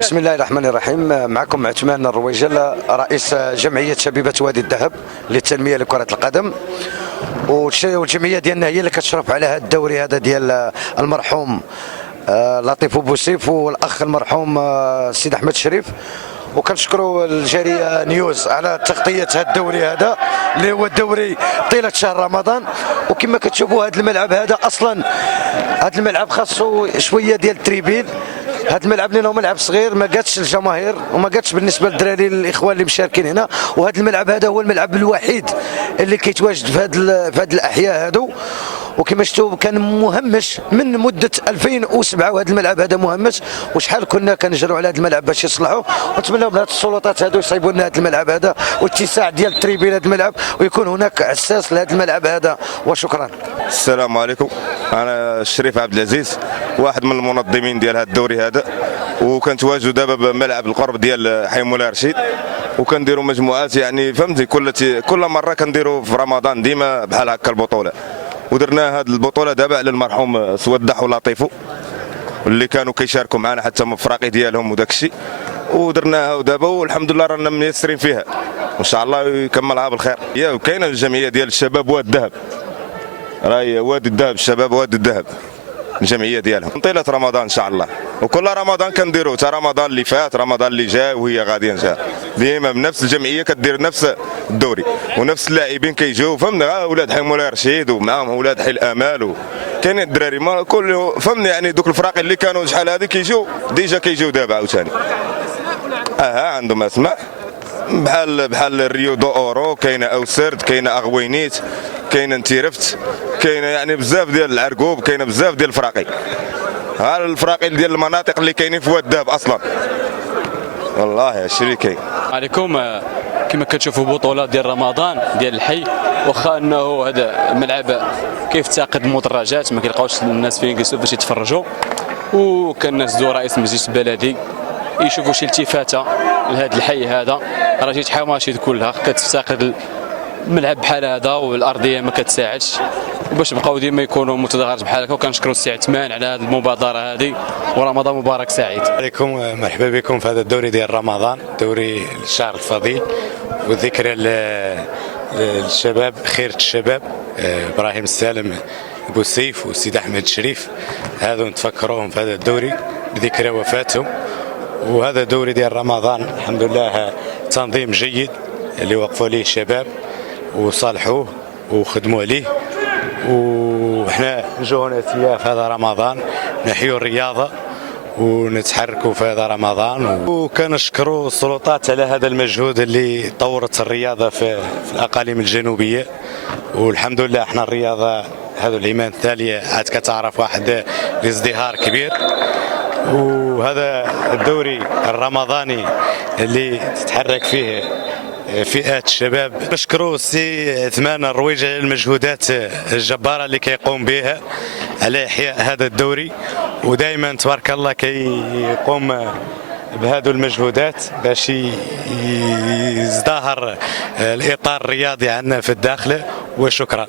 بسم الله الرحمن الرحيم. معكم عثمان الرويجل، رئيس جمعية شبيبة وادي الذهب للتنمية لكرة القدم. والجمعية ديالنا هي اللي كتشرف على هذا الدوري هذا ديال المرحوم لطيف بوسيف والاخ المرحوم السيد احمد الشريف. وكنشكروا الجريده نيوز على تغطيه هذا الدوري هذا اللي هو الدوري طيله شهر رمضان. وكما كتشوفوا هذا الملعب هذا اصلا هذا الملعب خاصو شويه ديال التريبيل. هذا الملعب لانه ملعب صغير ما قادش الجماهير وما قادش بالنسبه للدراري الاخوان اللي مشاركين هنا. وهذا الملعب هذا هو الملعب الوحيد اللي كيتواجد في هذه الاحياء هذو. وكما شفتوا كان مهمش من مده 2007 وهذا الملعب هذا مهمش. وشحال كنا كنجروا على هذا الملعب باش يصلحوه. ونتمنوا من هذه السلطات هذو يصايبوا لنا هذا الملعب هذا واتساع ديال التريبين هذا الملعب ويكون هناك اساس لهذا الملعب هذا. وشكرا. السلام عليكم، انا الشريف عبد العزيز، واحد من المنظمين ديال هذا الدوري هذا. وكنتواجدوا دابا بملعب القرب ديال حي مولاي رشيد، وكنديروا مجموعات يعني فهمتي كل مره كنديروا في رمضان ديما بحال هكا البطوله. ودرنا هذه البطوله دابا على المرحوم سودح ولطيفو اللي كانوا كيشاركوا معنا حتى من الفراقي ديالهم وداك الشيء. ودرناها ودابا والحمد لله رانا ميسرين فيها وان شاء الله يكملها بالخير. كاينه الجمعيه ديال الشباب وادي الذهب، راهي وادي الذهب، الشباب وادي الذهب الجمعيه ديالهم طيله رمضان ان شاء الله. وكل رمضان كنديروا، تا رمضان اللي فات رمضان اللي جاي وهي غاديه ان شاء الله ديما بنفس الجمعيه كدير نفس الدوري ونفس اللاعبين كيجيو. فهمنا اولاد حي مولاي رشيد ومعاهم اولاد حي الامال كاينين الدراري ما كل فهمنا يعني دوك الفراقي اللي كانوا شحال هذه كيجيو ديجا كيجيو دابا عاوتاني. عندهم اسماء بحال الريو دو اورو، كاينه اوسرد، كاينه اغوينيت، كاينه نتيرفت، كاينه يعني بزاف ديال العرقوب، كاينه بزاف ديال الفراقي. ها الفراقي ديال المناطق اللي كاينين في واد الذهب اصلا والله الشري كاين. عليكم كما كتشوفوا بطوله ديال رمضان ديال الحي، واخا انه هذا الملعب كيفتقد المدرجات ما كيلقاوش الناس فين يجلسوا باش يتفرجوا. وكنزدوا رئيس المجلس البلدي يشوفوا شي التفاته لهذا الحي هذا. راه جيت حواشيد كلها كتفتقد الملعب بحال هذا والارضيه ما كتساعدش، وباش بقاو ديما يكونوا متضررات بحال هكا. وكنشكروا السي عثمان على هذه المبادره هذه، ورمضان مبارك سعيد عليكم. مرحبا بكم في هذا الدوري ديال رمضان، دوري الشهر الفضيل والذكرى للشباب، خيرة الشباب ابراهيم السالم بوسيف والسيد احمد الشريف. هذو نتفكروهم في هذا الدوري بذكرى وفاتهم. وهذا دوري ديال رمضان الحمد لله تنظيم جيد اللي وقفوا ليه الشباب وصالحوه وخدموا عليه. وحنا نجوا هنا في هذا رمضان نحيوا الرياضه ونتحركوا في هذا رمضان. وكنشكروا السلطات على هذا المجهود اللي طورت الرياضه في الاقاليم الجنوبيه. والحمد لله احنا الرياضه هذو العيمان التاليه عاد كتعرف واحد الازدهار كبير. وهذا الدوري الرمضاني اللي تتحرك فيه فئات الشباب. نشكروا السي عثمان الرويجل على المجهودات الجباره اللي كيقوم بها على احياء هذا الدوري، ودائما تبارك الله كيقوم بهذو المجهودات باش يزدهر الاطار الرياضي عندنا في الداخل. وشكرا.